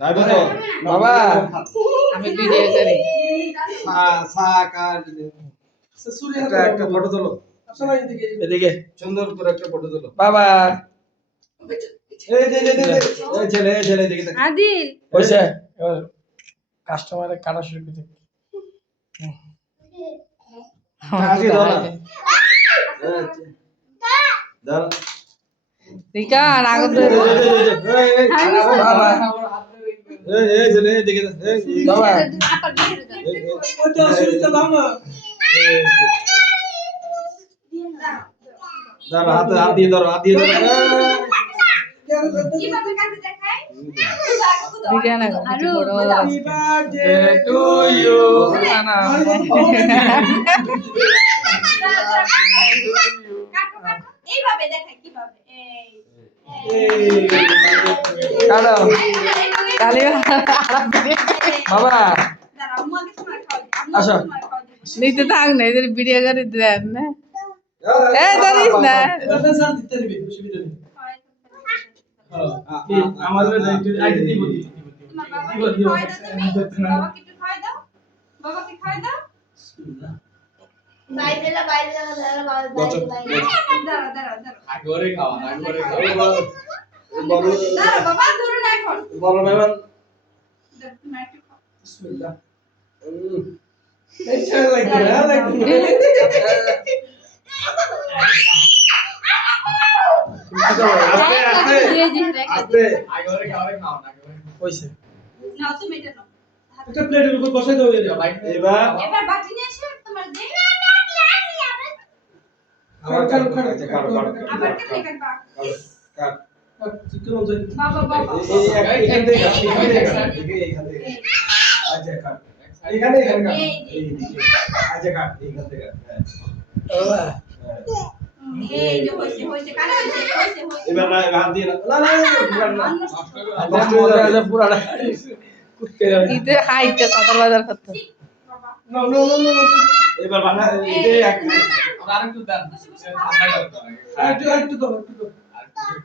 খাইবে তো বাবা আমি ভিডিও করি সা কাট একটা একটা ফটো তোলো এদিকে সুন্দর করে একটা ফটো তোলো বাবা এই ছেলে দেখি দেখ আদিল হইছে এবার কাস্টমারে কাটা শুরু করতে আসি দাও না দাও রিকা আগত বাবা এই ছেলে দেখি বাবা আপা দিয়ে দাও ওটা শুরুতে দাও না দাও হাত দিয়ে ধরো কিভাবে কাটে দেখাই রিকা না আরো বড় হ্যাপি বার্থডে টু ইউ না না কাটো কাটো এইভাবে দেখাই কিভাবে কাটো কালি বাবা দাঁড়াও মুখে তোমার খাও আসো। তোমার খাও নিতে থাক না এদের ভিডিও করে দেন না এ ধরিস না আমাদের একটু আইডি দিব তোমার বাবাকে খাওয়াই দাও তুমি বাবাকে একটু খাওয়াই দাও বাবাকে খাওয়াই দাও বাইরে দাঁড়াও দাঁড়াও আগরে খাওয়া দাঁড়াও বাবা ধরো না এখন বলো মেহমান দাও, তুমি একটু খাও বিসমিল্লাহ আস্তে হইছে নাও তুমি এটা নাও একটা প্লেটের উপর বসাই দাও এবার এবার বাটি নিয়ে এসে তোমার দে আবার কাটো আবার কেমনে কাটবা কাট বাবা বাবা এইখান থেকে আচ্ছা কাট এখানে কাট এইদিকে আচ্ছা কাট এইখান থেকে বাবা এই যে হইছে কাটা হইছে এবার না হাত দিয়ে না না নষ্ট হয়ে যাবে পুরাটা ইতে হাইটটা 7000 করতে বাবা নো এবার বানা এই যে এক বসে বসে খাও একটু দাও